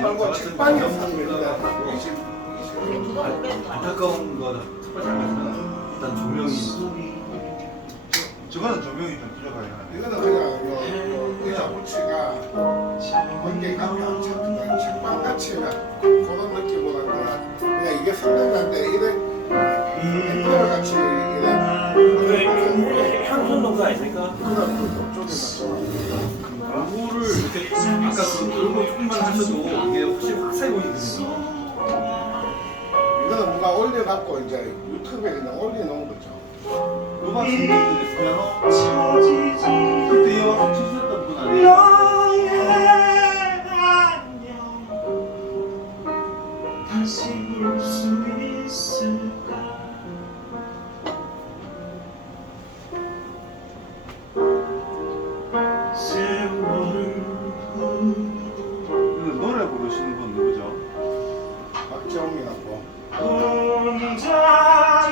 말고 책방이. 안타까운 첫 번째 한 가지는 일단 조명이 저거는 조명이 좀 하네. 이거는 그냥 요, 요 의자 부치가 관계 감이 안 잡힌다. 책방 같이 그냥 그런 느낌보다 그냥, 그냥 이게 상대한데 이래 엠페어 같이 이래 향수 농가 아닙니까? 그런 그 쪽에다 광고를 이렇게 아까 그 그런 거 조금만 하셔도 올려갖고 이제 유튜브에 그냥 올려놓은 거죠. 음악 선생님들 있으면 그때 이어 치셨던 분 아니에요? 다시 볼수 있을까? 세월을 그 노래 부르시는 분 누구죠? 박정희라고. 혼자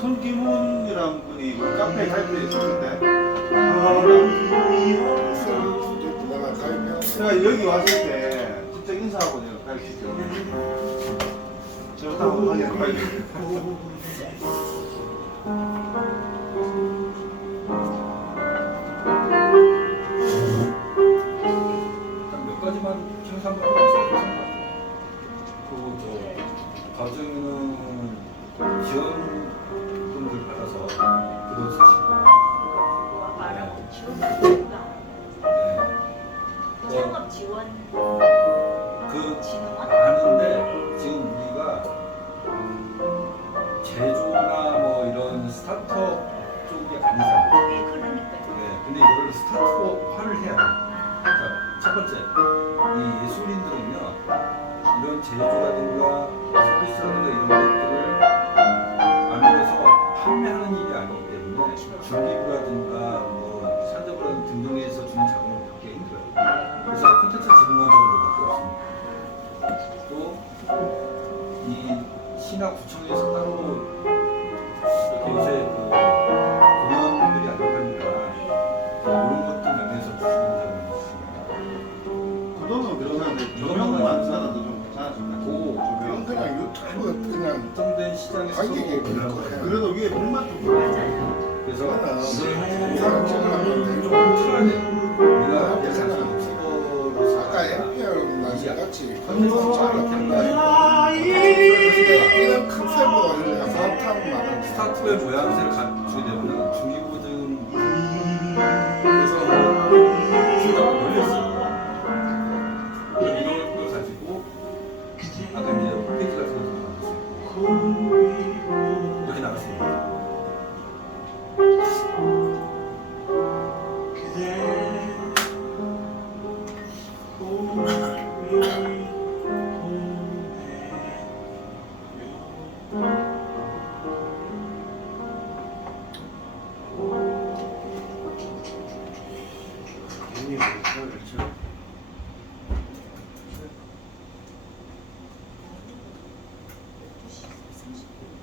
손기문이라는 분이 그 카페 갈때 있었는데 제가 여기 왔을 때 직접 인사하고 내가 가르치죠. 저 한번 확인해 봐 그? 아는데 지금 우리가 음, 제조나 뭐 이런 스타트업 쪽이 아니잖아요. 네, 그러니까요. 네, 근데 이거를 스타트업화를 해야 돼요. 자, 첫 번째, 이 예술인들은요, 이런 제조라든가 서비스라든가 그래서 콘텐츠 진흥원 정도밖에 없습니다. 또이 신화구청에서 따로 이렇게 요새 그 공연들이 안 나가니까 이런 것도 면에서 주시는 점이 있습니다. 그 돈은 그러면 조명만 안 사람도 좀 괜찮아질까? 오, 이건 조명. 그냥 유튜브 그냥 특정된 시장에서 관객이. 그래도 위에 불만 좀. 그래서 이걸 사람 찍으려면 좀 되고 틀어야 돼. 같이 컨텐츠 잘했는데 이런 컨셉으로 이렇게 사탕 많은 스타트의 모양새를 갖추게 되면 중기고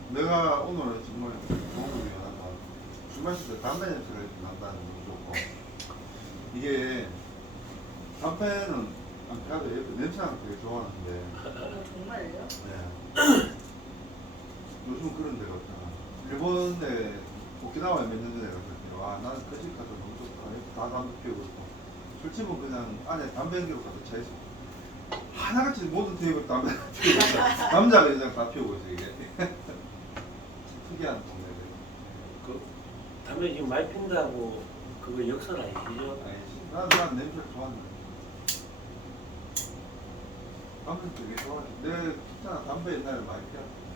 내가 오늘 정말 위해서 술 마실 때 담배 냄새가 이렇게 난다는 게 좋고. 이게 담배는 안 피워도 예쁘- 냄새 나는 거 되게 좋아하는데. 어, 정말요? 네. 요즘 그런 데가 없잖아. 일본에 오키나와에 몇 년 전에 갔거든요. 아 나는 그집 가서 너무 좋다 다 담배 피우고 있고 술집은 그냥 안에 담배 연기로 가득 차 있어. 하나같이 모든 테이블 담배 피우고 있어. 남자가 그냥 다 피우고 있어 이게. 특이한 동네들. 그 담배 지금 많이 핀다고 그거 역설 아니시죠? 아니지. 난난 냄새를 좋아한다. 담배 되게 좋아해. 내 특히나 담배 옛날에 많이 피웠어.